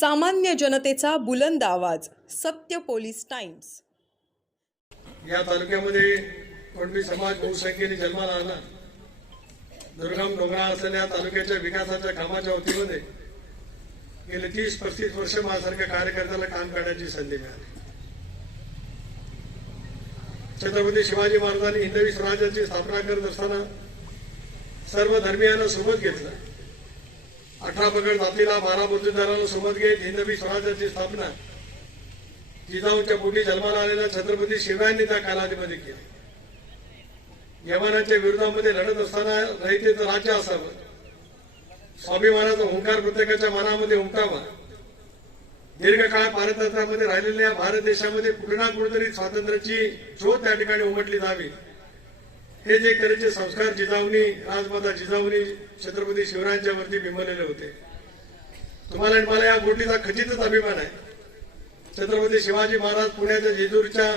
सामान्य जनतेचा बुलंद आवाज सत्य पोलीस टाइम्स. या तालुक्यामध्ये कुणबी समाज बहुसंख्येने जन्माला आला दुर्गम डोंगराळ असलेल्या तालुक्याच्या विकासाच्या कामाच्या वतीमध्ये गेले तीस पस्तीस वर्ष माझ्यासारख्या कार्यकर्त्याला काम करण्याची संधी मिळाली. छत्रपती शिवाजी महाराजांनी हिंदवी स्वराज्याची स्थापना करत असताना सर्व धर्मियांना सोबत घेतलं. अठरा पगड जातीला बारा बौद्धदाराला सोबत घेत हिंदवी स्वराज्याची स्थापना. जिजाऊच्या पोटी जन्माला आलेल्या छत्रपती शिवायांनी त्या कालावधीमध्ये केली. यवनाच्या विरोधामध्ये लढत असताना रयतेचं राज्य असावं. स्वाभिमानाचा हुंकार प्रत्येकाच्या मनामध्ये उमटावा. दीर्घकाळ पारतंत्र्यामध्ये राहिलेल्या भारत देशामध्ये कुठे ना कुठेतरी स्वातंत्र्याची ज्योत त्या ठिकाणी उमटली जावी. हे जे करायचे संस्कार जिजाऊनी राजमाता जिजाऊनी छत्रपती शिवरायांच्या वरती बिंबलेले होते. तुम्हाला आणि मला या गोष्टीचा खचितच अभिमान आहे. छत्रपती शिवाजी महाराज पुण्याच्या जेजूरच्या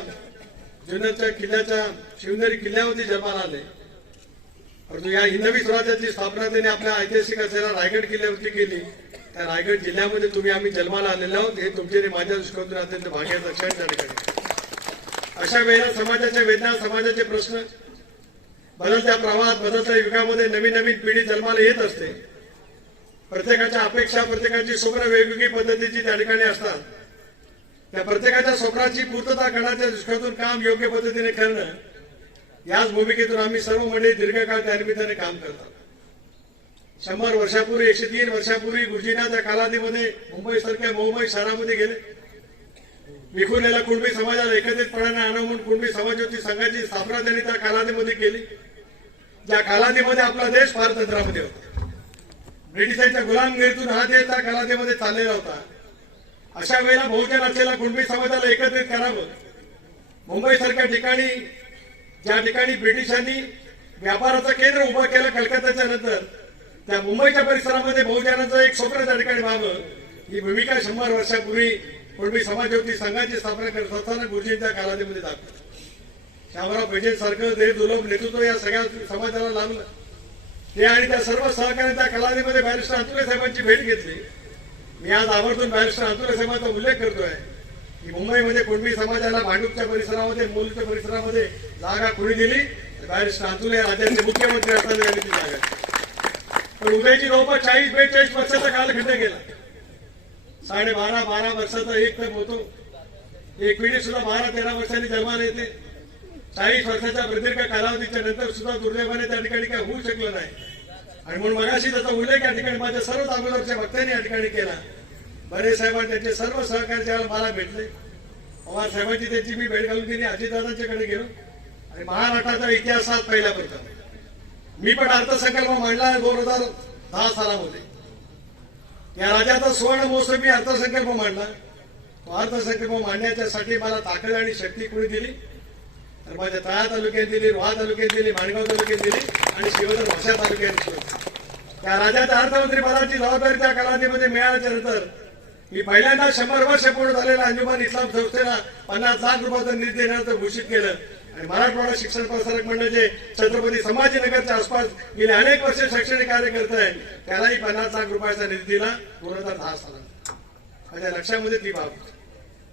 जुन्नरच्या किल्ल्याच्या शिवनेरी किल्ल्यावरती जन्माला आले. परंतु या हिंदवी स्वराज्याची स्थापना त्यांनी आपल्या ऐतिहासिक असलेल्या रायगड किल्ल्यावरती केली. त्या रायगड जिल्ह्यामध्ये तुम्ही आम्ही जन्माला आलेलो आहोत. हे तुमचे माझ्या दृष्टीकोनातून अत्यंत भाग्याचा क्षण त्या ठिकाणी अशा वेळेला समाजाच्या वेदना समाजाचे प्रश्न बदलत्या प्रवाहात बदलत्या युगामध्ये नवीन नवीन पिढी जन्माला येत असते. प्रत्येकाच्या अपेक्षा प्रत्येकाची स्वप्न वेगवेगळी पद्धतीची त्या ठिकाणी असतात. त्या प्रत्येकाच्या स्वप्नाची पूर्तता करण्याच्या दृष्टीतून काम योग्य पद्धतीने करणं याच भूमिकेतून आम्ही सर्व मंडळी दीर्घकाळ त्या निमित्ताने काम करतात. शंभर वर्षापूर्वी एकशे तीन वर्षापूर्वी गुरुजींना त्या कालावधीमध्ये मुंबईसारख्या मुंबई शहरामध्ये गेले. विखुरलेल्या कुणबी समाजाला एकत्रितपणाने आणून म्हणून कुणबी समाजोती संघाची स्थापना त्यांनी त्या कालावधीमध्ये केली. त्या कालावधीमध्ये आपला देश पारतंत्र्यामध्ये होता. ब्रिटिशांच्या गुलामगिरीतून हा देश त्या कालावधीमध्ये चाललेला होता. अशा वेळेला बहुजन असलेल्या कुणबी समाजाला एकत्रित करावं. मुंबई सारख्या ठिकाणी ज्या ठिकाणी ब्रिटिशांनी व्यापाराचं केंद्र उभं केलं कलकत्त्याच्या नंतर त्या मुंबईच्या परिसरामध्ये बहुजनाचं एक स्वप्न त्या ठिकाणी व्हावं. ही भूमिका शंभर वर्षापूर्वी कुणबी समाजयोगी संघाची स्थापना करत असताना गुरुजींच्या कालावधीमध्ये दाखवली. शामराव पेजेल सारखं देश दुर्लभ नेतृत्व या सगळ्या समाजाला लाभलं ते आणि त्या सर्व सहकार्य त्या कालावधीमध्ये बॅरिस्टर अंतुले साहेबांची भेट घेतली. मी आज आवर्जून बॅरिस्टर अंतुले साहेबांचा उल्लेख करतोय की मुंबईमध्ये कुणबी समाजाला भांडूपच्या परिसरामध्ये मूलच्या परिसरामध्ये जागा कुणी दिली? बॅरिस्टर अंतुले राज्याचे मुख्यमंत्री असताना त्यांनी ती जागा. पण उदयची जवळपास चाळीस बेचाळीस वर्षाचा कालखंड गेला साडे बारा बारा वर्षाचा एक तर होतो एक पिढी सुद्धा बारा तेरा वर्षांनी जन्माला येते. चाळीस वर्षाच्या प्रदीर्घ कालावधीच्या नंतर सुद्धा दुर्दैवाने त्या ठिकाणी काय होऊ शकलं नाही. आणि म्हणून मगाशी त्याचा उल्लेख या ठिकाणी माझ्या सर्व अगोदरच्या वक्त्यांनी या ठिकाणी केला. बरे साहेबांनी त्यांचे सर्व सहकारी ज्यावेळेला मला भेटले पवार साहेबांची त्यांची मी भेट घालून दिली अजितदादांच्याकडे गेलो. आणि महाराष्ट्राचा इतिहासात पहिला पैसा मी पण अर्थसंकल्प मांडला दोन हजार दहा सालामध्ये. या राज्याचा सुवर्ण महोत्सव मी अर्थसंकल्प मांडला. तो अर्थसंकल्प मांडण्याच्यासाठी मला ताकद आणि शक्ती कुणी दिली? तर माझ्या तळा तालुक्यात दिली रोहा तालुक्यात दिली माणगाव तालुक्यात दिली आणि शिवधर भाषा तालुक्यात त्या राज्याच्या अर्थमंत्री पदाची जबाबदारी त्या कालावधीमध्ये मिळाल्याच्या नंतर मी पहिल्यांदा शंभर वर्ष पूर्ण झालेला अंजुमान इस्लाम संस्थेला पन्नास लाख रुपयाचा निधी देण्याचं घोषित केलं. आणि मराठवाडा शिक्षण प्रसारक मंडळ म्हणजे जे छत्रपती संभाजीनगरच्या आसपास गेले अनेक वर्ष शैक्षणिक कार्य करत आहे त्यालाही पन्नास लाख रुपयाचा निधी दिला दोन हजार दहा सालात माझ्या लक्षामध्ये ती बाब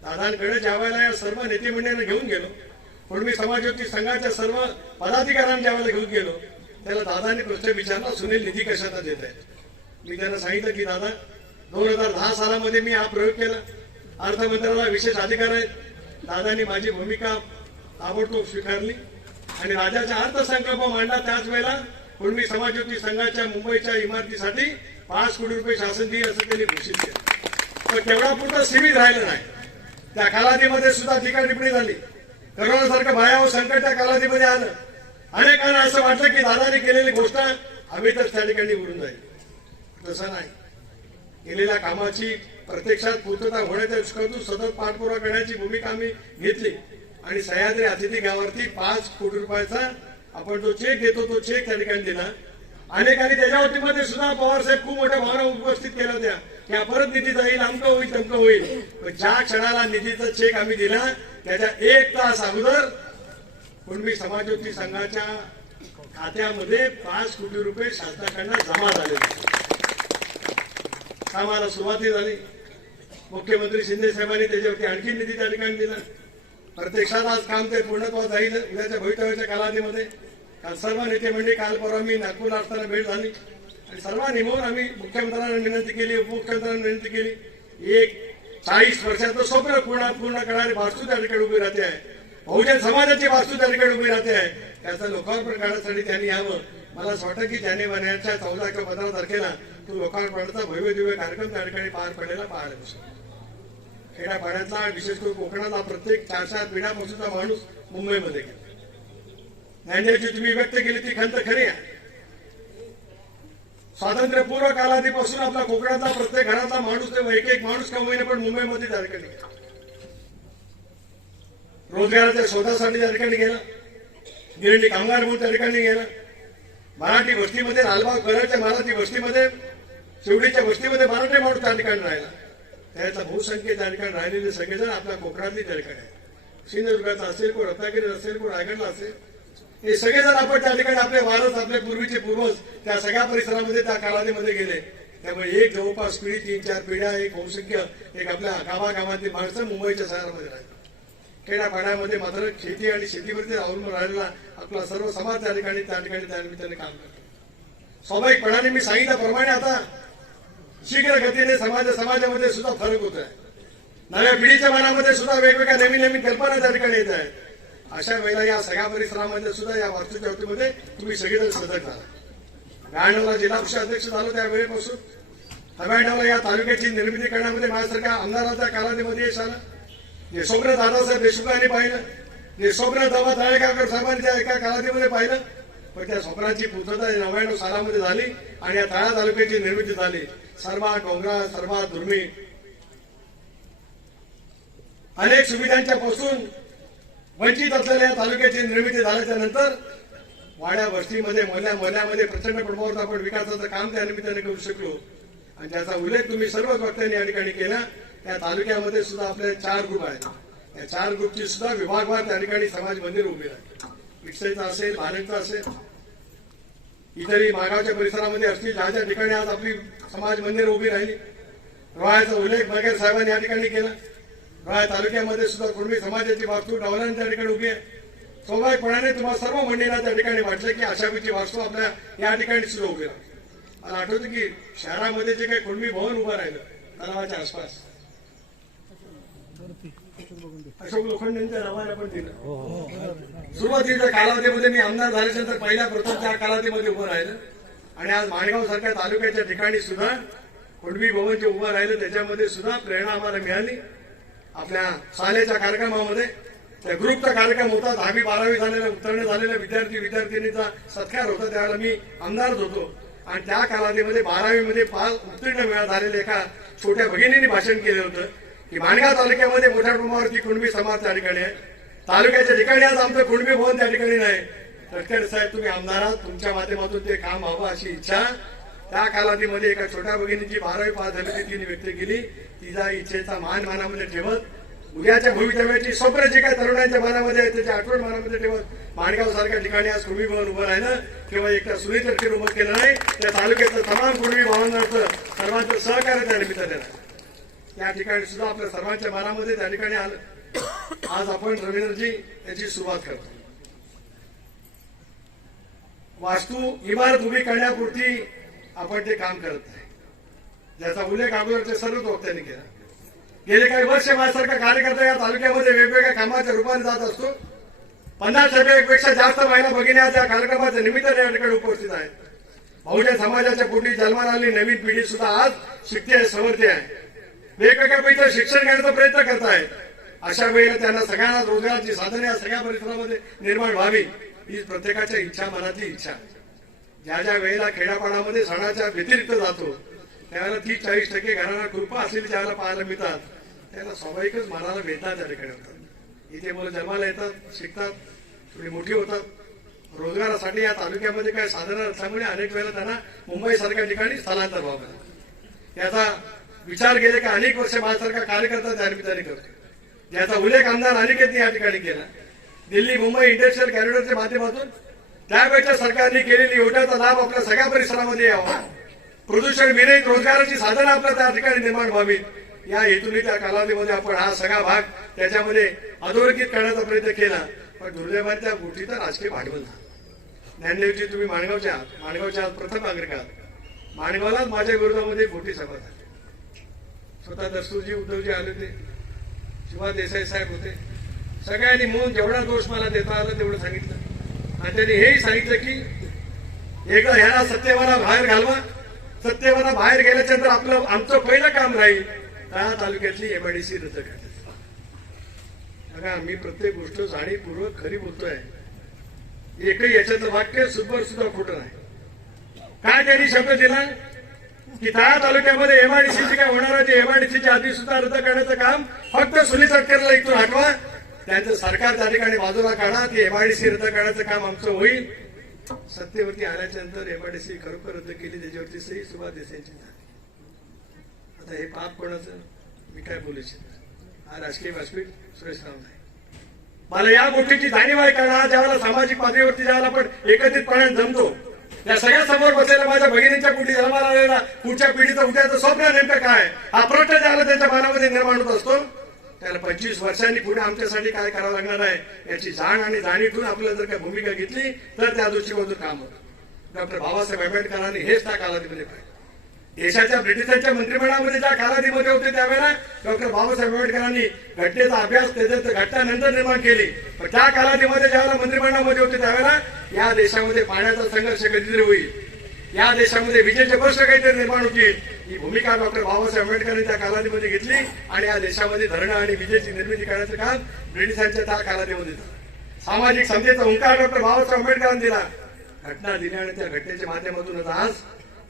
दादांकडे ज्या वेळेला या सर्व नेते मंडळांना घेऊन गेलो म्हणून मी समाजयोगी संघाच्या सर्व पदाधिकाऱ्यांना ज्यावेळेला घेऊन गेलो. त्याला दादांनी प्रश्न विचारला सुनील निधी कशाचा देत आहे? मी त्यांना सांगितलं की दादा दोन हजार दहा सालामध्ये मी हा प्रयोग केला. अर्थमंत्र्याला विशेष अधिकार आहेत. दादांनी माझी भूमिका ताबडतोब स्वीकारली आणि राजाचा अर्थसंकल्प मांडला. त्याच वेळेला कुणबी समाजयोगी संघाच्या मुंबईच्या इमारतीसाठी पाच कोटी रुपये शासन देईल असं त्यांनी घोषित केलं. पण तेवढा पुरता सीमित राहिलं नाही. त्या कालावधीमध्ये सुद्धा टीका टिप्पणी झाली. करोनासारखं भयावह संकट त्या कालावधीमध्ये आलं अनेकांना असं वाटलं की दादाने केलेली गोष्ट तर त्या ठिकाणी उडून जाईल. तसं नाही. केलेल्या कामाची प्रत्यक्षात पूर्तता होण्याच्या दृष्टीतून सतत पाठपुरावा करण्याची भूमिका आम्ही घेतली. आणि सह्याद्री अतिथी गावावरती पाच कोटी रुपयाचा आपण जो चेक देतो तो चेक त्या ठिकाणी दिला. अनेकांनी त्याच्या वतीमध्ये सुद्धा पवार साहेब खूप मोठ्या भावना उपस्थित केल्या होत्या. की परत निधी जाईल अमकं होईल तमकं होईल. ज्या क्षणाला निधीचा चेक आम्ही दिला त्याच्या एक तास अगोदर कुणबी समाजोती संघाच्या खात्यामध्ये पाच कोटी रुपये शासनाकडनं जमा झाले. कामाला सुरुवाती झाली. मुख्यमंत्री शिंदे साहेबांनी त्याच्यावरती आणखी निधी त्या ठिकाणी दिला. प्रत्यक्षात आज काम ते पूर्णत्वात जाईल. उद्याच्या भवितव्याच्या कालावधीमध्ये. काल सर्व नेते म्हणजे काल परवा मी नागपूरला असताना भेट झाली. आणि सर्वांनी मिळून आम्ही मुख्यमंत्र्यांना विनंती केली उपमुख्यमंत्र्यांना विनंती केली. एक चाळीस वर्षाचं स्वप्न पूर्ण पूर्ण करणारी वास्तू त्या ठिकाणी उभी राहते आहे. बहुजन समाजाची वास्तू त्या ठिकाणी उभी राहते आहे. त्याचं लोकार्पण करण्यासाठी त्यांनी यावं. मला असं वाटतं की जानेवारीच्या चौदा किंवा पंधरा तारखेला तो लोकार्पणाचा भव्य दिव्य कार्यक्रम त्या ठिकाणी पार पडलेला पाहायला दिसतो. खेड्यापाड्यातला विशेष करून कोकणातला प्रत्येक चार चार पिढ्यापासूनचा माणूस मुंबईमध्ये गेला. ज्ञानदेवची तुम्ही व्यक्त केली ती खंत खरी आहे. स्वातंत्र्यपूर्व कालावधीपासून आपला कोकणातला प्रत्येक घरातला माणूस एक एक माणूस कमवायने पण मुंबईमध्ये त्या ठिकाणी गेला. रोजगाराच्या शोधासाठी त्या ठिकाणी गेला. गिरणी कामगार म्हणून त्या ठिकाणी गेला. मराठी वस्तीमध्ये लालबाग कराडच्या मराठी वस्तीमध्ये शिवडीच्या वस्तीमध्ये मराठी माणूस त्या ठिकाणी राहिला. त्याचा बहुसंख्य त्या ठिकाणी राहिलेले सगळेजण आपल्या कोकणातली त्या ठिकाणी आहे सिंधुदुर्गाचा असेल कोण रत्नागिरी असेल कोण रायगडला असेल हे सगळेजण आपण त्या ठिकाणी आपले वारस आपले पूर्वीचे पूर्वज त्या सगळ्या परिसरामध्ये त्या कालावधीमध्ये गेले. त्यामुळे एक जवळपास पिढी तीन चार पिढ्या एक बहुसंख्य एक आपल्या गावागावातली माणसं मुंबईच्या शहरामध्ये राहतात. खेड्यापाड्यामध्ये मात्र शेती आणि शेतीवरती अवलंबून राहिलेला आपला सर्व समाज त्या ठिकाणी त्या ठिकाणी त्या निमित्ताने काम करतो. स्वाभाविकपणाने मी सांगितल्याप्रमाणे आता शीघ्र गतीने समाज समाजामध्ये सुद्धा फरक होत आहे नव्या पिढीच्या मनामध्ये सुद्धा वेगवेगळ्या नवीन नवीन कल्पना त्या ठिकाणी येत आहेत. अशा वेळेला या सगळ्या परिसरामध्ये सुद्धा या वास्तूच्या वतीमध्ये तुम्ही सगळेजण सजग झाला ब्याण्णवला जिल्हा परिषद अध्यक्ष झालो त्या वेळेपासून नव्याण्णवला या तालुक्याची निर्मिती करण्यामध्ये माझ्यासारख्या आमदाराच्या कालावधीमध्ये यश आलं. जे दादासाहेब देशमुखांनी पाहिलं. जे स्वप्न दवा तळेगावकर एका कालावधीमध्ये पाहिलं. पण त्या स्वप्नाची पूर्तता नव्याण्णव सालामध्ये झाली आणि या तळा तालुक्याची निर्मिती झाली. सर्वात डोंगराळ सर्वात दुर्मिळ. अनेक सुविधांच्या पासून वंचित असलेल्या तालुक्याची निर्मिती झाल्याच्यानंतर वाड्या वस्तीमध्ये मल्या मल्यामध्ये प्रचंड प्रमाणावर आपण विकासाचं काम त्या निमित्ताने करू शकलो. आणि त्याचा उल्लेख तुम्ही सर्व वक्त्यांनी या ठिकाणी केला. त्या तालुक्यामध्ये सुद्धा आपले चार ग्रुप आहेत. या चार ग्रुपची सुद्धा विभागवार त्या ठिकाणी समाज मंदिर उभी राहील विकसाईचं असेल भारतचा असेल इतरही मागावच्या परिसरामध्ये असतील ज्या ज्या ठिकाणी आज आपली समाज मंदिर उभी राहिली. रोहायचा उल्लेख बगैर साहेबांनी या ठिकाणी केला. तालुक्यामध्ये सुद्धा कुणबी समाजाची वास्तू डवलांनी त्या ठिकाणी उभी आहे? स्वाभाविकपणाने तुम्हाला सर्व मंडळींना त्या ठिकाणी वाटलं की अशापैकी वास्तू आपल्या या ठिकाणी सुद्धा उभी राहते. आठवतं की शहरामध्ये जे काही कुणबी भवन उभं राहिलं तलावाच्या आसपास. अशोक लोखंडेंच्या नावाने आपण दिलं. सुरुवातीच्या कालावधीमध्ये मी आमदार झाल्यानंतर पहिल्या प्रथम त्या कालावधीमध्ये उभं राहिलं. आणि आज माणगाव सारख्या तालुक्याच्या ठिकाणी सुद्धा कुणबी भवन जे उभं राहिलं त्याच्यामध्ये सुद्धा प्रेरणा आम्हाला मिळाली. आपल्या शाळेच्या कार्यक्रमामध्ये त्या ग्रुपचा कार्यक्रम होता. दहावी बारावी झालेल्या उत्तीर्ण झालेल्या विद्यार्थी विद्यार्थिनीचा सत्कार होता. त्यावेळेला मी आमदारच होतो. आणि त्या कालावधीमध्ये बारावीमध्ये पाच उत्तीर्ण वेळा झालेल्या एका छोट्या भगिनीने भाषण केलं होतं की माणगाव तालुक्यामध्ये मोठ्या प्रमाणावरती कुणबी समाज त्या ठिकाणी आहे. तालुक्याच्या ठिकाणी आज आमचं कुणबी भवन त्या ठिकाणी नाही. तटकरे साहेब तुम्ही आमदार आहात. तुमच्या माध्यमातून ते काम व्हावं अशी इच्छा. त्या कालावधीमध्ये एका छोट्या भगिनीची बारावी पास झाली. ती तिने व्यक्त केली तिचा इच्छेचा मान मनामध्ये ठेवत उद्याच्या भवितव्याची स्वप्न जे काय तरुणांच्या मनामध्ये आहे त्याची आठवण मनामध्ये ठेवत माणगाव सारख्या ठिकाणी आज कुणबी भवन उभं राहिलं किंवा एक सुनील तटकरे उभं केलं नाही त्या तालुक्याचं तमाम कुणबी भावनांचं सर्वांचं सहकार्य त्या निमित्ताने राहिलं. या ठिकाणी सुद्धा आपल्या सर्वांच्या मनामध्ये त्या ठिकाणी आलं. आज आपण रवींद्रजी याची सुरुवात करतो. वास्तू इमारत उभी करण्यापुरती आपण ते काम करत नाही. ज्याचा उल्लेख अगोदरच्या सर्वच वक्त्यांनी केला. गेले काही वर्ष माझ्यासारखा कार्यकर्ता या तालुक्यामध्ये वेगवेगळ्या कामाच्या रूपाने जात असतो. पन्नास टक्केपेक्षा जास्त महिला भगिनी आज या कार्यक्रमाच्या निमित्ताने या ठिकाणी उपस्थित आहेत. बहुजन समाजाच्या पोटी जन्माला आलेली नवीन पिढी सुद्धा आज शिकते आहे आहे. वेगवेगळ्या पैसे शिक्षण घेण्याचा प्रयत्न करत आहे. अशा वेळेला त्यांना सगळ्यांना रोजगाराची साधने या सगळ्या परिसरामध्ये निर्माण व्हावी ही प्रत्येकाच्या इच्छा मनातली इच्छा. ज्या ज्या वेळेला खेड्यापाड्यामध्ये सणाच्या व्यतिरिक्त जातो त्यावेळेला तीस चाळीस टक्के घराला कृपा असलेली ज्याला पाहायला मिळतात त्याला स्वाभाविकच मनाला वेदना त्या ठिकाणी होतात इथे मुलं जन्माला येतात शिकतात थोडी मोठी होतात. रोजगारासाठी या तालुक्यामध्ये काही साधन असल्यामुळे अनेक वेळेला त्यांना मुंबई सारख्या ठिकाणी स्थलांतर व्हावं लागतं. याचा विचार गेले का अनेक वर्ष माझ्यासारखा कार्यकर्ता त्या निमित्ताने करतो. याचा उल्लेख आमदार अनिकेतने या ठिकाणी केला. दिल्ली मुंबई इंडस्ट्रियल कॅरिडॉरच्या माध्यमातून त्यावेळेच्या सरकारने केलेली योजनेचा लाभ आपल्या सगळ्या परिसरामध्ये यावा. प्रदूषण विरहित रोजगाराची साधनं आपल्या त्या ठिकाणी निर्माण व्हावी या हेतूने त्या कालावधीमध्ये आपण हा सगळा भाग त्याच्यामध्ये अधोरेखित करण्याचा प्रयत्न केला. पण दुर्दैवाने त्या गोष्टीचा राजकीय भांडवल झाला. ज्ञानदेवजी तुम्ही माणगावच्या आहात. माणगावच्या प्रथम नागरिक आहात. माणगावलाच माझ्या विरोधामध्ये मोठी सभा झाली. स्वतः दस्तूरजी उद्धवजी आले होते. शिवा देसाई साहेब होते. सगळ्यांनी म्हणून जेवढा दोष मला देता आला तेवढं सांगितलं. आणि त्यांनी हेही सांगितलं की एकदा ह्याला सत्यवाला बाहेर घालवा. सत्यवाना बाहेर गेल्याच्यानंतर आपलं आमचं पहिलं काम राहील. त्या तालुक्यातली एमआयडीसी रद्द करण्याचं बघा मी प्रत्येक गोष्ट जाणीवपूर्वक खरी बोलतोय. एकही याच्यातलं वाक्य सुद्धा सुद्धा खोटं नाही. काय त्यांनी शब्द दिला? की त्या तालुक्यामध्ये एमआयडीसीची काय होणार आहे? ते एमआयडीसीची आधी सुद्धा रद्द करण्याचं काम फक्त सुनील तटकरला इथून हटवा. त्यांचं सरकार त्या ठिकाणी बाजूला काढा. ती एमआयडीसी रद्द करण्याचं काम आमचं होईल. सत्तेवरती आल्याच्यानंतर एमआयडीसी खरोखर रद्द केली त्याच्यावरती सही सुभाष देसाईंची झाली आता हे पाप कोणाचं? मी काय बोलू इच्छित हा राजकीय व्यासपीठ सुरेश राव नाही. मला या गोष्टीची जाणीव आहे कारण आज ज्यावेळेला सामाजिक पातळीवरती ज्यावेळेला आपण एकत्रितपणे जमतो या सगळ्या समोर बसलेल्या माझ्या भगिनींच्या पुढे जन्माला आलेला पुढच्या पिढीचं उद्याचं स्वप्न नेमकं काय? हा प्रश्न ज्यावेळेला त्यांच्या मनामध्ये निर्माण होत असतो त्याला पंचवीस वर्षांनी पुढे आमच्यासाठी काय करावं लागणार आहे याची जाण आणि जाणीव ठेवून आपल्याला जर काय भूमिका घेतली तर त्या दृष्टीमधून काम होतं. डॉक्टर बाबासाहेब आंबेडकरांनी हेच त्या कालावधीमध्ये पाहिजे देशाच्या ब्रिटिशांच्या मंत्रिमंडळामध्ये ज्या कालावधीमध्ये होते त्यावेळेला डॉक्टर बाबासाहेब आंबेडकरांनी घटनेचा अभ्यास त्याच्यात घटनानंतर निर्माण केली. पण त्या कालावधीमध्ये ज्यावेळेला मंत्रिमंडळामध्ये होते त्यावेळेला या देशामध्ये पाण्याचा संघर्ष कधीतरी होईल. या देशामध्ये विजेचे गोष्ट काहीतरी निर्माण होती. ही भूमिका डॉक्टर बाबासाहेब आंबेडकरांनी त्या कालावधीमध्ये घेतली आणि या देशामध्ये धरणं आणि विजेची निर्मिती करण्याचं काम ब्रिटिशांच्या त्या कालावधीमध्ये सामाजिक संधीचा हुंकार डॉक्टर बाबासाहेब आंबेडकरांनी दिला. घटना दिल्या आणि त्या घटनेच्या माध्यमातूनच आज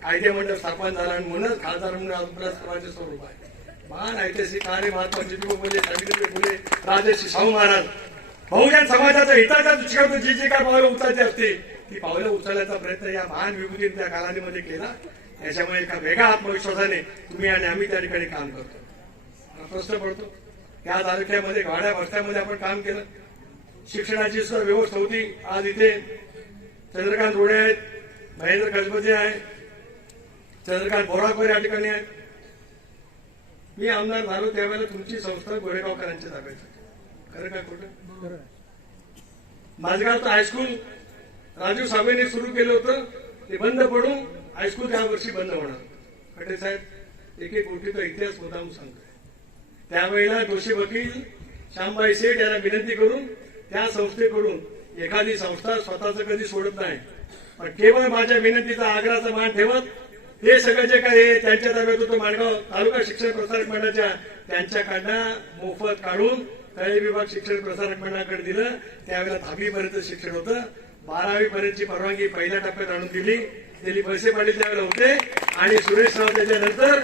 कायदे मंडळ स्थापन झालं आणि म्हणूनच खासदार म्हणून आज स्वरूप आहे. महान ऐतिहासिक कार्य महात्मा ज्योतिबा फुले सावित्रीबाई फुले राजर्षी शाहू महाराज. बहुजन समाजाच्या हिताच्या दृष्टीकोनातून जी जी काय पावलं उचलते असतील ती पावलं उचलण्याचा प्रयत्न या महान विभूतीने त्या कालावधीमध्ये केला. याच्यामुळे एका वेगळ्या आत्मविश्वासाने तुम्ही आणि आम्ही त्या ठिकाणी काम करतो. प्रश्न पडतो या तालुक्यामध्ये गाड्या बस्त्यामध्ये आपण काम केलं. शिक्षणाची सुद्धा व्यवस्था होती. आज इथे चंद्रकांत रोडे आहेत महेंद्र कसबते आहे चंद्रकांत बोराकर या ठिकाणी आहेत. मी आमदार झालो त्यावेळेला तुमची संस्था गोरेगावकरांच्या ताब्यात होती. खरं काय खोटं? माझगावचं हायस्कूल. राजू साहेबांनी सुरू केलं होतं ते बंद पडून हायस्कूल त्या वर्षी बंद होणार. खटे साहेब एक एक गोष्टीचा इतिहास मुद्दाम सांगतोय. त्यावेळेला दोषी वकील श्यामबाई शेठ यांना विनंती करून त्या संस्थेकडून एखादी संस्था स्वतःच कधी सोडत नाही. पण केवळ माझ्या विनंतीचा आग्रहाचा मान ठेवत हे सगळं जे काही त्यांच्या ताब्यात होतं माणगाव तालुका शिक्षण प्रसारक मंडळाच्या त्यांच्याकडनं मोफत काढून तळे विभाग शिक्षण प्रसारक मंडळाकडे दिलं. त्यावेळेला दहावीपर्यंत शिक्षण होतं. बारावी पर्यंतची परवानगी पहिल्या टप्प्यात आणून दिली. दिली पैसे पाटील त्यावेळेला होते. आणि सुरेश राव त्याच्यानंतर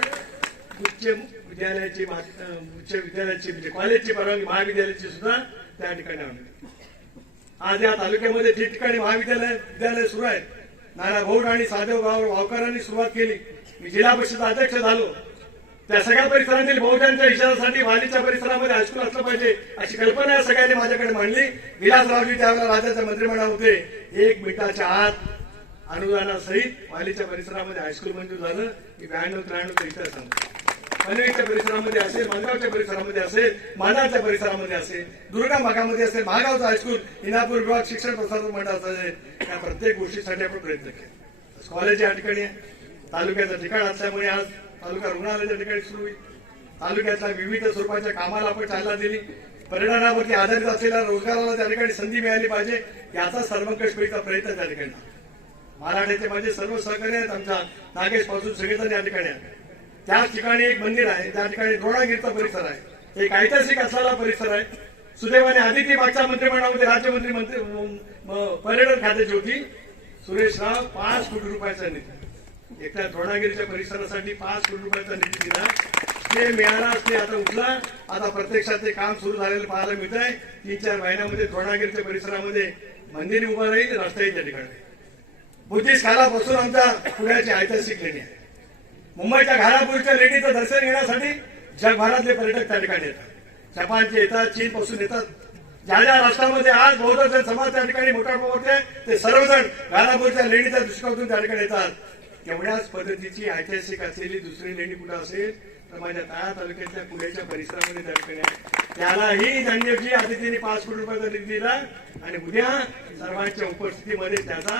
उच्च विद्यालयाची उच्च विद्यालयाची म्हणजे कॉलेजची परवानगी महाविद्यालयाची सुद्धा त्या ठिकाणी आणली आज या तालुक्यामध्ये ठिकठिकाणी महाविद्यालय विद्यालय सुरू आहेत. नाना भौड आणि साधव गाव वावकरांनी सुरुवात केली. मी जिल्हा परिषद अध्यक्ष झालो. त्या सगळ्या परिसरातील बहुजनच्या इशारासाठी वालीच्या परिसरामध्ये हायस्कूल असलं पाहिजे अशी कल्पना सगळ्यांनी माझ्याकडे मांडली. विलासरावजी त्यावेळेला राज्याचे मंत्रिमंडळ होते. एक मिनिटाच्या आत अनुदानासहित वालीच्या परिसरामध्ये हायस्कूल मंजूर झालं. की ब्याण्णव त्र्याण्णव इतिहास सांगतो पनवेलच्या परिसरामध्ये असेल मांजगावच्या परिसरामध्ये असेल मानाच्या परिसरामध्ये असेल दुर्गा भागामध्ये असेल महागावचं हायस्कूल इनापूर विभाग शिक्षण प्रसारक मंडळ असेल या प्रत्येक गोष्टीसाठी आपण प्रयत्न केला. कॉलेज या ठिकाणी तालुक्याचं ठिकाण असल्यामुळे आज तालुका रुग्णालयाच्या ठिकाणी सुरू होईल. तालुक्यातल्या विविध स्वरूपाच्या कामाला आपण चालना दिली. पर्यटनावरती आधारित असलेल्या रोजगाराला त्या ठिकाणी संधी मिळाली पाहिजे याचा सर्वंकषपरीचा प्रयत्न त्या ठिकाणी झाला. माझे सर्व सहकारी आहेत आमच्या नागेशपासून सगळेजण या ठिकाणी आहेत त्याच ठिकाणी एक मंदिर आहे त्या ठिकाणी द्रोणागिरीचा परिसर आहे. एक ऐतिहासिक असलेला परिसर आहे. सुदैवाने आदिती मागच्या मंत्रिमंडळामध्ये राज्यमंत्री मंत्री पर्यटन खात्याची होती. सुरेश राव पाच कोटी रुपयाचा निधी. एकट्या द्रोणागिरीच्या परिसरासाठी पाच कोटी रुपयाचा निधी दिला. ते मिळाला ते आता उठला आता प्रत्यक्षात ते काम सुरू झालेलं पाहायला मिळत आहे तीन चार महिन्यामध्ये द्रोणागिरीच्या परिसरामध्ये मंदिर उभा राहील रस्ताही त्या ठिकाणी बुद्धिस्ट कालापासून आमच्या पुण्याची ऐतिहासिक लेणी आहे. मुंबईच्या घारापूरच्या लेणीचं दर्शन घेण्यासाठी जगभरातले पर्यटक त्या ठिकाणी येतात. जपानचे येतात चीन पासून येतात. ज्या ज्या राष्ट्रामध्ये आज बौद्ध समाज त्या ठिकाणी मोठ्या प्रमाणात ते सर्वजण घारापूरच्या लेणीच्या दृष्टिकोनातून त्या ठिकाणी येतात. एवढ्याच पद्धतीची ऐतिहासिक असलेली दुसरी लेणी कुठं असेल तर माझ्या तळा तालुक्यातल्या पुण्याच्या परिसरामध्ये त्या आहे. त्यालाही धन्यजी आदितीने पाच कोटी रुपयाचा निधी दिला आणि उद्या सर्वांच्या उपस्थितीमध्ये त्याचा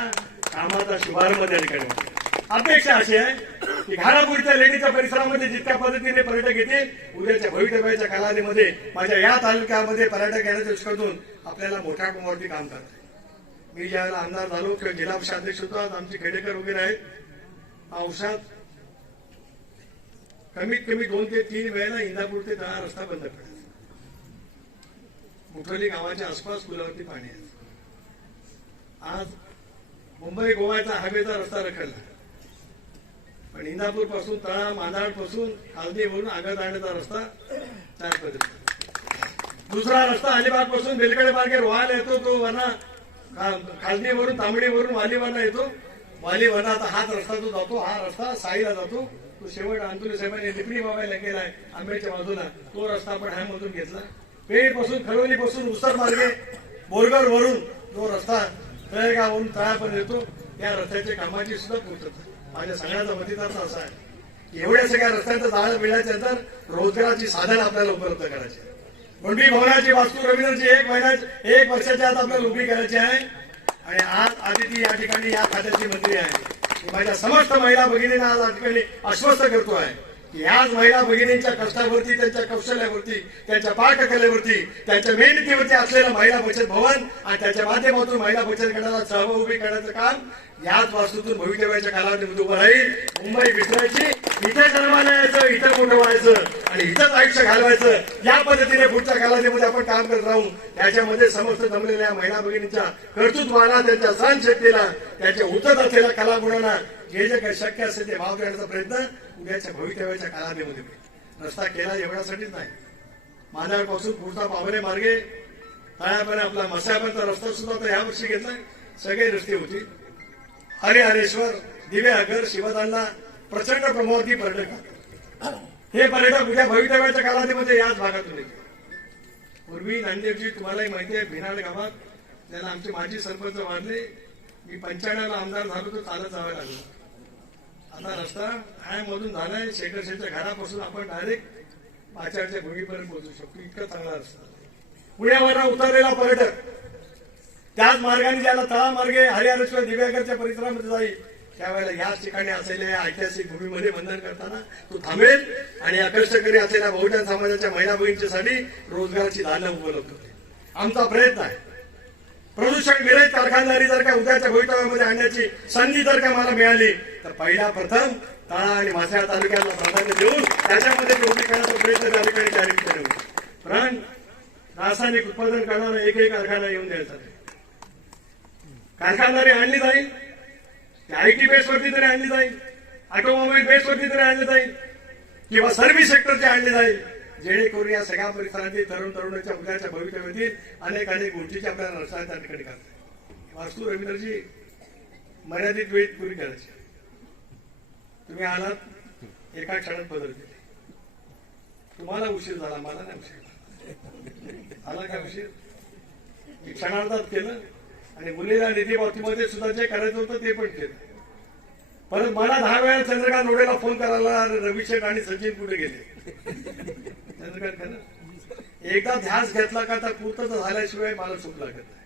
कामाचा शुभारंभ त्या ठिकाणी अपेक्षा अशी आहे की घारापूरच्या लेणीच्या परिसरामध्ये जितक्या पद्धतीने पर्यटक येतील उद्याच्या भवितव्याच्या कालावधीमध्ये माझ्या या तालुक्यामध्ये पर्यटक येण्याच्या दृष्टीतून आपल्याला मोठ्या प्रमाणावरती काम करत मी ज्यावेळेला आमदार झालो किंवा जिल्हा अध्यक्ष होतो आज आमचे खेडेकर वगैरे आहेत. पावसात कमीत कमी दोन ते तीन वेळेला इंदापूर ते दहा रस्ता बंद पडायचा मुठोली गावाच्या आसपास पुलावरती पाणी आहे आज मुंबई गोव्याचा हवेचा रस्ता रखडला. पण इंदापूरपासून तळा मांदाडपासून खालदीवरून आगात आणण्याचा रस्ता चार पद्धती दुसरा रस्ता अलिबागपासून बेलकडे मार्गे रोहायला येतो तो वना खालदीवरून तांबडीवरून वालीवरला येतो. वाली आता हाच रस्ता जो जातो हा रस्ता साईला जातो. तो शेवट अंतुली साहेबांनी लिपणी बाबायला केलाय आंब्याच्या बाजूला. तो रस्ता आपण ह्यामधून घेतला. पेठपासून पासून खरोली पासून उसर मार्गे बोरगर वरून जो रस्ता तळेगावरून तळापर्यंत येतो या रस्त्याच्या कामाची सुद्धा पूर्तता. माझ्या सगळ्याचा मतितार्थ असा आहे एवढ्या सगळ्या रस्त्यांचं जाळं मिळाल्याच्या नंतर रोजगाराची साधन आपल्याला उपलब्ध करायची आहे. भवनाची वास्तू रवींद्रची एक महिन्याची एक वर्षाच्या आत आपल्याला उभी करायची आहे. आणि आज आदिती या ठिकाणी या खात्याची मंत्री आहे. माझ्या समस्त महिला भगिनींना आज या ठिकाणी आश्वस्त करतो आहे. की याच महिला भगिनींच्या कष्टावरती त्यांच्या कौशल्यावरती त्यांच्या पाककलेवरती त्यांच्या मेहनतीवरती असलेलं महिला बचत भवन आणि त्याच्या माध्यमातून महिला बचत गटाला सहभाग उभी करण्याचं काम याच वास्तूतून भवितव्याच्या कालावधीमध्ये उभं राहील. मुंबई विसरायची इथे जन्माला यायचं इथं मोठं व्हायचं आणि इथंच आयुष्य घालवायचं. या पद्धतीने पुढच्या कालावधीमध्ये आपण काम करत राहू. याच्यामध्ये समस्त जमलेल्या महिला भगिनींच्या कर्तृत्वाला त्यांच्या सहनशक्तीला त्यांच्या उतरत असलेल्या कलागुणांना जे जे काही शक्य असेल ते भाव देण्याचा प्रयत्न उद्याच्या भवितव्याच्या कालावधीमध्ये होईल रस्ता केला एवढ्यासाठीच नाही. मांजाळपासून पुढचा पावरे मार्गे. तळ्यापर्यंत आपला मसायापर्यंत रस्ता सुद्धा ह्या वर्षी घेतलाय. सगळे रस्ते होती. हरिहरेश्वर दिव्यागर शिवदानला प्रचंड प्रमोदी पर्यटक. हे पर्यटक उद्या भवितव्याच्या कालावधीमध्ये याच भागातून येतील. पूर्वी नांदेडची तुम्हालाही माहिती आहे भिनाड गावात ज्याला आमचे माजी सरपंच वाढले मी पंच्याण्णवला आमदार झालो तर चालत जावं लागलं. आता रस्ता मधून झालाय शेखर शेठच्या घरापासून आपण डायरेक्ट पाचारच्या भूमीपर्यंत पोहोचू शकतो. इतका चांगला रस्ता. पुण्यावर उतरलेला पर्यटक त्याच मार्गाने ज्याला तळामार्गे हरिहरेश्वर दिव्याकरच्या परिसरामध्ये जाईल त्यावेळेला याच ठिकाणी असलेल्या ऐतिहासिक भूमीमध्ये बंधन करताना तो थांबेल आणि आकर्षकरी असलेल्या बहुजन समाजाच्या महिला बहिणींच्यासाठी रोजगाराची दानं उपलब्ध होते आमचा प्रयत्न आहे. प्रदूषण विरहित कारखानदारी जर का उद्याच्या भवितव्यामध्ये आणण्याची संधी जर का मला मिळाली तर पहिला प्रथम तळा आणि मासेळा तालुक्याला प्राधान्य देऊन त्याच्यामध्ये नोकरी करण्याचा प्रयत्न त्या ठिकाणी जाहीर केले होईल रासायनिक उत्पादन करणारा एकही कारखाना येऊन द्यायचा नाही कारखानदारी आणली जाईल. आयटी बेसवरती तरी आणली जाईल. ऑटोमोबाईल बेसवरती तरी आणली जाईल. किंवा सर्व्हिस सेक्टरची आणली जाईल. जेणेकरून या सगळ्या परिसरातील तरुण तरुणाच्या उद्याच्या भवितव्यातील अनेक अनेक गोष्टीची आपल्याला रचना त्या ठिकाणी करता वास्तू रवींद्रजी मर्यादित वेळेत पूर्ण करायची. तुम्ही आलात. एका क्षणात बदल केले. तुम्हाला उशीर झाला मला नाही उशीर झाला. आला का उशीर? मी क्षणार्धात केलं. आणि मुलीला निधी बाबतीमध्ये सुद्धा जे करायचं होतं ते पण केलं. परत मला दहा वेळा चंद्रकांत रोडेला फोन करायला रवी शेठ आणि सचिन कुठे गेले? चंद्रकांत खरं एकदा ध्यास घेतला का तर पूर्तता झाल्याशिवाय मला सुख लागत नाही.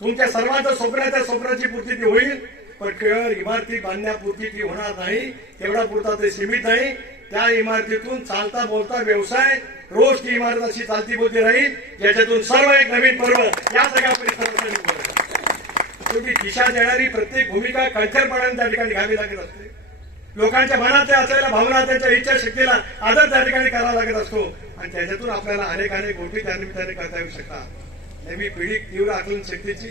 तुमच्या सर्वांचं स्वप्न आहे, त्या स्वप्नाची पूर्ती ती होईल पण केवळ इमारती बांधण्यापुरती ती होणार नाही तेवढा पुरता ते सीमित नाही. त्या इमारतीतून चालता बोलता व्यवसाय रोज ती इमारत अशी चालती बोलती राहील याच्यातून सर्व एक नवीन पर्व या सगळ्या परिसरात शेवटी दिशा देणारी प्रत्येक भूमिका कल्चरपणाने त्या ठिकाणी घ्यावी लागत असते. लोकांच्या मनात असलेल्या भावना त्यांच्या इच्छा शक्तीला आदर त्या ठिकाणी करावा लागत असतो. आणि त्याच्यातून आपल्याला अनेक अनेक गोष्टी त्या निमित्ताने करता येऊ शकतात. नेहमी पिढी तीव्र आकलन शक्तीची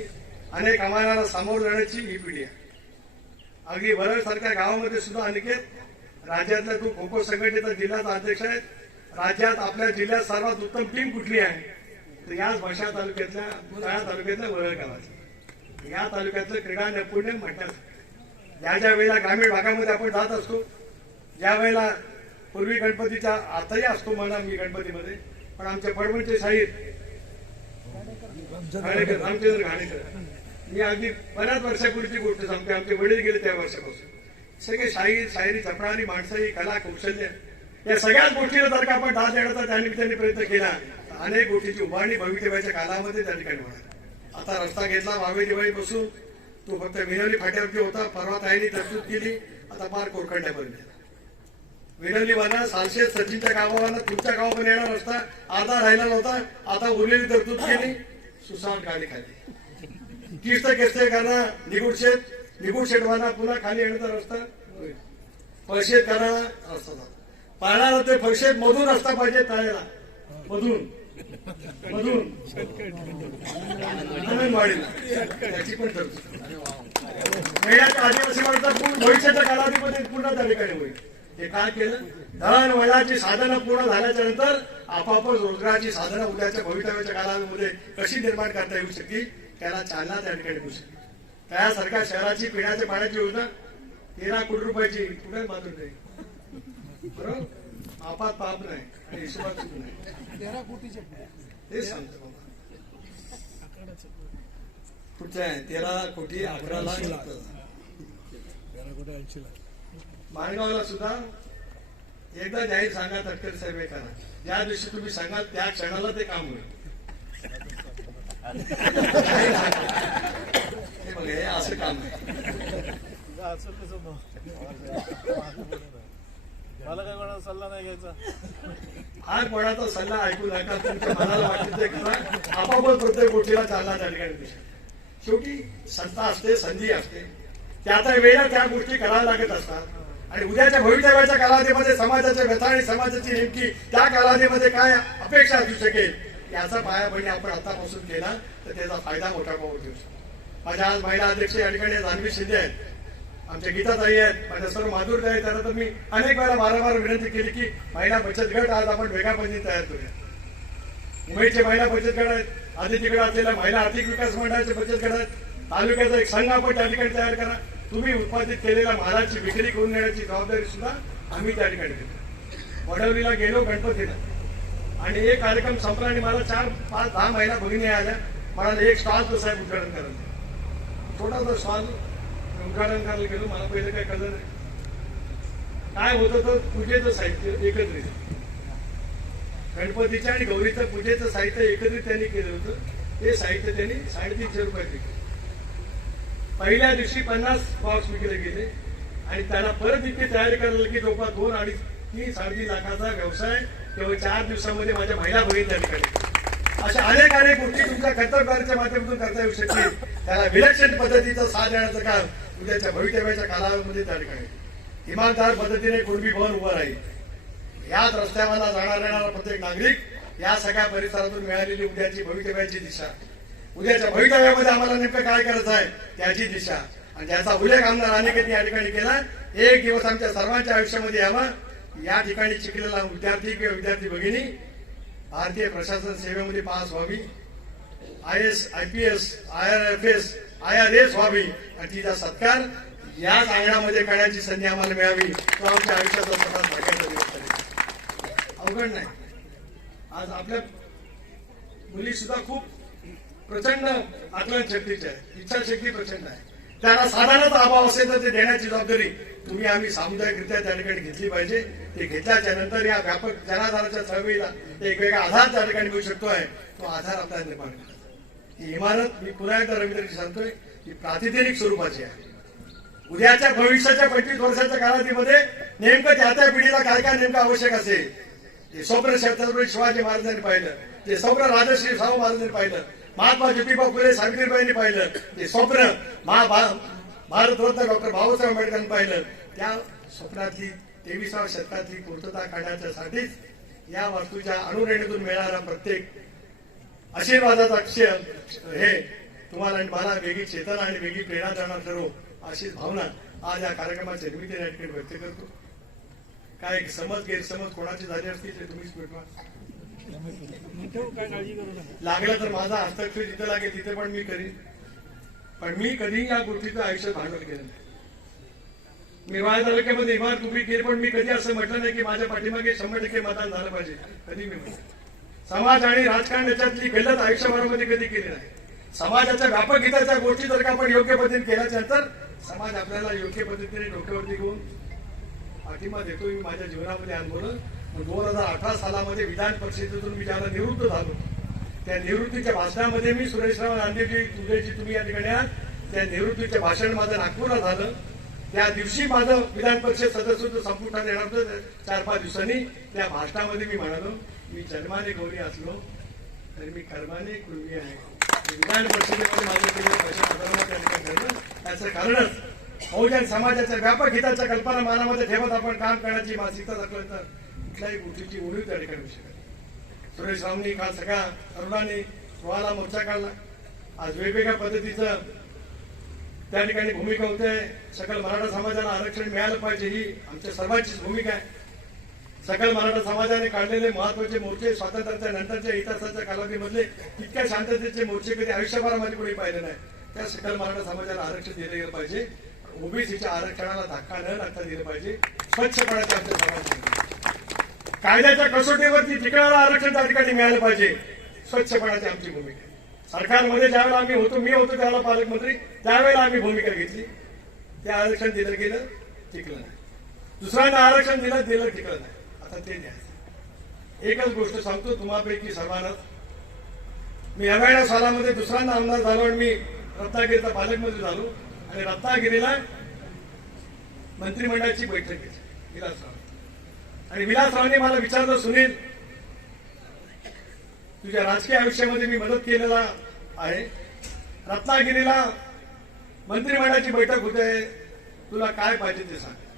अनेक आव्हानाला सामोरं जाण्याची ही पिढी आहे. अगदी वरळ सारख्या गावामध्ये सुद्धा अनिकेत राज्यातल्या तू खो खो संघटनेचा जिल्ह्याचा अध्यक्ष आहे राज्यात आपल्या जिल्ह्यात सर्वात उत्तम टीम कुठली आहे? तर याच भाषा तालुक्यातल्या तालुक्यातल्या वरळ गावाची. या तालुक्यातलं क्रीडा नैपुण्य म्हणतात ज्या ज्या वेळेला ग्रामीण भागामध्ये आपण जात असतो ज्या वेळेला पूर्वी गणपतीच्या आताही असतो म्हणा मी गणपतीमध्ये पण आमच्या शाहीर घाणेकर रामचंद्र घाणेकर. मी अगदी बऱ्याच वर्षापूर्वीची गोष्ट सांगते आमचे वडील गेले त्या वर्षापासून. सगळे शाहीर शायरी जपणारी माणसं ही कला कौशल्य या सगळ्याच गोष्टीला जर का आपण दाद देण्याचा त्या निमित्ताने प्रयत्न केला अनेक गोष्टीची उभारणी भवितव्याच्या कालामध्ये त्या ठिकाणी होणार. आता रस्ता घेतला भावे दिवाळीपासून तो फक्त विनवली फाट्यावरती होता परवा ताईने तरतूद केली आता पार कोरखंड्यापर्यंत विनवली वाना सालशे सचिनच्या गावाला तुमच्या गावापर्यंत येणार रस्ता आता राहिला नव्हता आता उरलेली तरतूद केली सुसाट खाली खाली. किस्त केस्ते करा निगुड शेत निगुड शेटवाना पुन्हा खाली येण्याचा रस्ता. फळशेत करा रस्ता पाळणार ते फळशेत मधून रस्ता पाहिजे तळ्याला. मधून. मधून अंगणवाडीला त्याची पण तरतूद महिन्याच्या आदिवासी वर्षात पूर्ण भविष्याच्या कालावधीमध्ये पूर्ण त्या ठिकाणी होईल ते काय केलं धरण वळणाची साधनं पूर्ण झाल्याच्यानंतर आपापच रोजगाराची साधनं उद्याच्या भवितव्याच्या कालावधीमध्ये कशी निर्माण करता येऊ शकतील त्याला चालना त्या ठिकाणी होऊ त्या सरकार शहराची पिण्याच्या पाण्याची योजना तेरा कोटी रुपयाची कुठे मात्र नाही बरोबर आपात पाप नाही. तेरा कोटीचे तेच सांगतो बाबा. कुठचं आहे? तेरा कोटी अकरा लाख तेरा कोटी ऐंशी लाख. माणगावला सुद्धा एकदा जाहीर सांगा तटकरे साहेब हे करा ज्या दिवशी तुम्ही सांगाल त्या क्षणाला ते काम होईल. सांगा. हे बघा हे असं काम आहे तुझं असं कसं मग? मला काय कोणाचा सल्ला नाही घ्यायचा. हा कोणाचा सल्ला ऐकू नका तुमच्या मनाला वाटतं ते करा. आपापच प्रत्येक गोष्टीला चालना त्या ठिकाणी शेवटी सत्ता असते संधी असते. त्या त्या वेळेला त्या गोष्टी कराव्या लागत असतात. आणि उद्याच्या भवितव्याच्या कालावधीमध्ये समाजाच्या व्यथा आणि समाजाची नेमकी त्या कालावधीमध्ये काय अपेक्षा असू शकेल याचा पायाभरणी आपण आतापासून केला तर त्याचा फायदा मोठा पाहू देऊ शकतो. माझ्या आज महिला अध्यक्ष या ठिकाणी जान्हवी शिंदे आहेत. आमच्या गीताताई आहेत माझ्या सर्व माधुर आहेत त्यांना तर मी अनेक वेळा वारंवार विनंती केली की महिला बचत गट आज आपण वेगळ्या पद्धतीने तयार करूया. मुंबईचे महिला बचत गट आहेत आदितीकडे असलेल्या महिला आर्थिक विकास मंडळाचे बचत गट आहेत. तालुक्याचा एक संघ आपण त्या ठिकाणी तयार करा. तुम्ही उत्पादित केलेल्या मालाची विक्री करून देण्याची जबाबदारी सुद्धा आम्ही त्या ठिकाणी घेतो. वडवलीला गेलो गणपतीला. आणि एक कार्यक्रम संपला आणि मला चार पाच दहा महिला भगिनी आल्या. मला एक स्टॉल साहेब उद्घाटन करायचं छोटासा स्टॉल उद्घाटन करायला गेलो मला पहिलं काय कळलं नाही. काय होतं तर पूजेचं साहित्य एकत्रित. गणपतीच्या आणि गौरीचं पूजेचं साहित्य एकत्रित त्यांनी केलं होतं. ते साहित्य त्यांनी साडेतीनशे रुपयात विकलं. पहिल्या दिवशी पन्नास बॉक्स विकले गेले. आणि त्यांना परत इतकी तयारी करायला की जवळपास दोन अडीच तीन साडेतीन लाखाचा व्यवसाय केवळ चार दिवसामध्ये माझ्या महिला भगिनी त्या ठिकाणी अशा अनेक अनेक गोष्टी तुमच्या कर्तव्याच्या माध्यमातून करता येऊ शकतील. त्याला विलक्षण पद्धतीचा साथ देण्याचं काम म्हणजे उद्याच्या भवितव्याच्या कालावधीमध्ये त्या ठिकाणी. इमानदार पद्धतीने कुणबी भवन उभं राहील. याच रस्त्यावर जाणार येणारा प्रत्येक नागरिक या सगळ्या परिसरातून मिळालेली उद्याची भवितव्याची दिशा. उद्याच्या भवितव्यामध्ये आम्हाला नेमकं काय करायचं आहे त्याची दिशा. आणि ज्याचा उल्लेख आमदार अनेकांनी या ठिकाणी केला. एक दिवस आमच्या सर्वांच्या आयुष्यामध्ये यावा. या ठिकाणी शिकलेला विद्यार्थी किंवा विद्यार्थी भगिनी भारतीय प्रशासन सेवेमध्ये पास व्हावी. I S I P S I R F S I R व्हावी आणि तिचा सत्कार याच अंगणामध्ये करण्याची संधी आम्हाला मिळावी तो आमच्या आयुष्याचा सर्वात भाग्याचा दिवस अवघड नाही. आज आपल्या मुली सुद्धा खूप प्रचंड आकलन शक्तीच्या आहे इच्छाशक्ती प्रचंड आहे. त्यांना साधारणच अभाव असेल तर ते देण्याची जबाबदारी तुम्ही आम्ही सामुदायिकरित्या त्या ठिकाणी घेतली पाहिजे. ते घेतल्याच्या नंतर या व्यापक जनाधाराच्या चळवळीला एक वेगळा आधार त्या ठिकाणी मिळू शकतो आहे. तो आधार आपल्याला निर्माण ही इमारत मी पुन्हा एकदा रवींद्रजी सांगतोय ही प्रातिनिधिक स्वरूपाची आहे. उद्याच्या भविष्याच्या पंचवीस वर्षाच्या कालावधीमध्ये नेमकं त्या त्या पिढीला काय काय नेमकं आवश्यक असेल ते स्वप्न छत्रपती शिवाजी महाराजांनी पाहिलं ते स्वप्न राजश्री शाहू महाराजांनी पाहिलं महात्मा ज्योतिबा फुले सावित्रीबाईंनी पाहिलं ते स्वप्न महा भारतरत्न डॉक्टर बाबासाहेब आंबेडकरांनी पाहिलं त्या स्वप्नातली तेविसाव्या शतकातली पूर्तता काढण्यासाठीच या वास्तूच्या अणुरेणीतून मिळणारा प्रत्येक आशीर्वादाचा अक्षर हे तुम्हाला आणि मला वेगळी चेतना आणि वेगळी प्रेरणा देणार ठरवू अशीच भावना आज या कार्यक्रमाच्या निमित्ताने ठिकाणी व्यक्त करतो. काय समज गैरसमज कोणाची झाली असतील ते तुम्हीच भेटवा लागलं तर माझा हस्तक्षेप जिथे लागेल तिथे पण मी करीन. पण मी कधी या गोष्टीचं आयुष्यात भांडवल केलं नाही. निर्वाळ तालुक्यामध्ये इमारत उभी केली पण मी कधी असं म्हटलं नाही की माझ्या पाठीमागे शंभर टक्के मतदान झालं पाहिजे. कधी मी म्हटलं समाज आणि राजकारण याच्यातली गल्लत आयुष्यभरामध्ये कधी केली नाही. समाजाच्या व्यापक हिताच्या गोष्टी जर का आपण योग्य पद्धतीने केल्याच्यानंतर समाज आपल्याला योग्य पद्धतीने डोक्यावरती घेऊन पाठिंबा देतो. मी माझ्या जीवनामध्ये अनुभवलं दोन हजार अठरा सालामध्ये विधान परिषदेतून मी ज्याला निवृत्त झालो त्या निवृत्तीच्या भाषणामध्ये मी सुरेशराव गांधीजी तुझेजी तुम्ही या ठिकाणी त्या निवृत्तीचे भाषण माझं नागपूरला झालं. त्या दिवशी माझं विधान परिषद सदस्य संपुष्टात येणार होतं. चार पाच दिवसांनी त्या भाषणामध्ये मी म्हणालो मी जन्माने गौरी असलो तरी मी कर्माने कुर्मी आहे. परिषदेमध्ये त्याचं कारणच बहुजन समाजाच्या व्यापक हिताच्या कल्पना मनामध्ये ठेवत आपण काम करण्याची मानसिकता दाखवली तर कुठल्याही गोष्टीची उणीव त्या ठिकाणी शकत सुरेश रामनी काल सगळ्या तरुणांनी सोळाला मोर्चा काढला. आज वेगवेगळ्या पद्धतीचं त्या ठिकाणी भूमिका होते. सकल मराठा समाजाला आरक्षण मिळालं पाहिजे ही आमच्या सर्वांचीच भूमिका आहे. सकल मराठा समाजाने काढलेले महत्त्वाचे मोर्चे स्वातंत्र्याच्या नंतरच्या इतिहासाच्या कालावधीमधले इतक्या शांततेचे मोर्चे कधी आयुष्यभरामध्ये कोणी पाहिले नाही. त्या सकल मराठा समाजाला आरक्षण दिलं गेलं पाहिजे. ओबीसीच्या आरक्षणाला धक्का न लागता दिलं पाहिजे. स्वच्छपणाचे आमच्या समाजाचे कायद्याच्या कसोटीवरती टिकणारं आरक्षण त्या ठिकाणी मिळालं पाहिजे. स्वच्छपणाची आमची भूमिका. सरकारमध्ये ज्यावेळेला आम्ही होतो मी होतो त्यावेळेला पालकमंत्री त्यावेळेला आम्ही भूमिका घेतली. ते आरक्षण दिलं गेलं टिकलं नाही. दुसऱ्यांना आरक्षण दिलं दिलं टिकलं नाही. ते एकच गोष्ट सांगतो तुम्हापैकी सर्वांनाच. मी नव्याण्णव सालामध्ये दुसऱ्यांदा आमदार झालो आणि मी रत्नागिरीचा पालकमंत्री झालो. आणि रत्नागिरीला मंत्रिमंडळाची बैठक घेतली. विलासराव. आणि विलासरावने मला विचारलं सुनील तुझ्या राजकीय आयुष्यामध्ये मी मदत केलेला आहे. रत्नागिरीला मंत्रिमंडळाची बैठक होते. तुला काय पाहिजे ते सांग.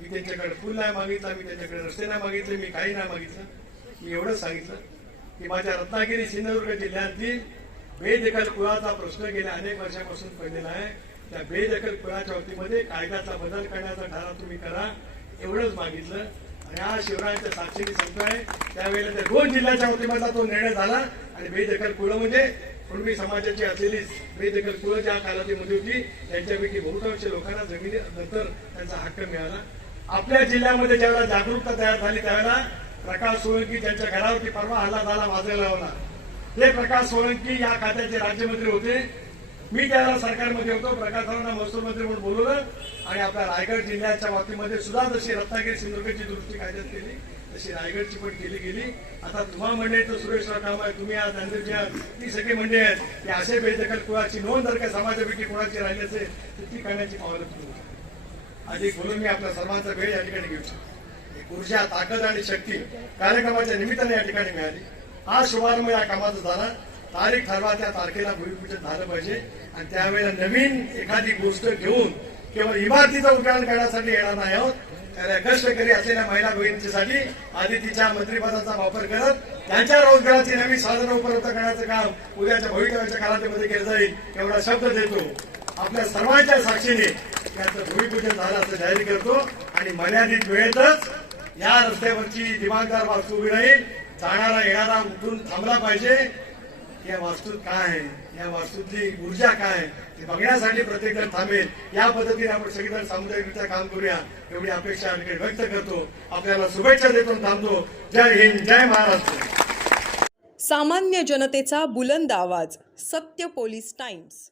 मी त्यांच्याकडे फुल नाही मागितला मी त्यांच्याकडे रस्ते नाही मागितले मी काही नाही मागितलं. मी एवढंच सांगितलं. की माझ्या रत्नागिरी सिंधुदुर्ग जिल्ह्यातील बेदखल कुळाचा प्रश्न गेल्या अनेक वर्षापासून पडलेला आहे. त्या बेदखल कुळाच्या वतीमध्ये कायद्याचा बदल करण्याचा ठराव तुम्ही करा एवढंच मागितलं. आणि हा शिवरायांच्या साक्षीने सांगतोय त्यावेळेला त्या दोन जिल्ह्याच्या वतीमधला तो निर्णय झाला. आणि बेदखल कुळं म्हणजे कुणबी समाजाची असलेली बेदखल कुळं ज्या कालावधीमध्ये होती त्यांच्यापैकी बहुतांश लोकांना जमिनी नंतर त्यांचा हक्क मिळाला. आपल्या जिल्ह्यामध्ये ज्यावेळेला जागरूकता तयार झाली त्यावेळेला प्रकाश सोळंकी ज्यांच्या घरावरती परवा हल्ला झाला वाजवला होता. हे प्रकाश सोळंकी या खात्याचे राज्यमंत्री होते. मी त्याला सरकारमध्ये होतो प्रकाशरावांना महसूल मंत्री म्हणून बोलवलं आणि आपल्या रायगड जिल्ह्याच्या बाबतीमध्ये सुद्धा जशी रत्नागिरी सिंधुदुर्गची दुरुस्ती कायद्यात केली तशी रायगडची पण केली गेली. आता तुम्हा मंडळी तर सुरेशराव काम आहे तुम्ही आज नांदेडची आहात ती सगळी मंडळी आहेत. की असे बेदखल कुळाची नोंद जर का समाजापैकी कुणाची राहिली असेल तर ती करण्याची पावलं तुम्ही अधिक बोलून मी आपल्या सर्वांचा वेळ या ठिकाणी घेऊ. ऊर्जा ताकद आणि शक्ती कार्यक्रमाच्या निमित्ताने या ठिकाणी मिळाली. हा शुभारंभ या कामाचा झाला. तारीख ठरवा त्या तारखेला भूमिपूजन झालं पाहिजे. आणि त्यावेळेला नवीन एखादी गोष्ट घेऊन केवळ इमारतीचं उद्घाटन करण्यासाठी येणार नाही आहोत. तर कष्टकरी असलेल्या महिला भगिनींसाठी आधी तिच्या मंत्रिपदाचा वापर करत त्यांच्या रोजगाराची नवीन साधनं उपलब्ध करण्याचं काम उद्याच्या भवितव्याच्या कालावधीमध्ये केलं जाईल एवढा शब्द देतो. आपल्या सर्वांच्या साक्षीने त्याचं भूमिपूजन झालं असं जाहीर करतो. आणि मर्यादित वेळेतच या रस्त्यावरची दिमागदार वास्तू उभी राहील जाणारा येणारा उठून थांबला पाहिजे. या वास्तूत काय आहे? या वास्तूतली ऊर्जा काय आहे? ते बघण्यासाठी प्रत्येक जण थांबेल. या पद्धतीने आपण सगळेजण सामुदायिकरित्या काम करूया. एवढी अपेक्षा या व्यक्त करतो. आपल्याला शुभेच्छा देतो थांबतो. जय हिंद जय महाराष्ट्र. सामान्य जनतेचा बुलंद आवाज सत्य पोलीस टाइम्स.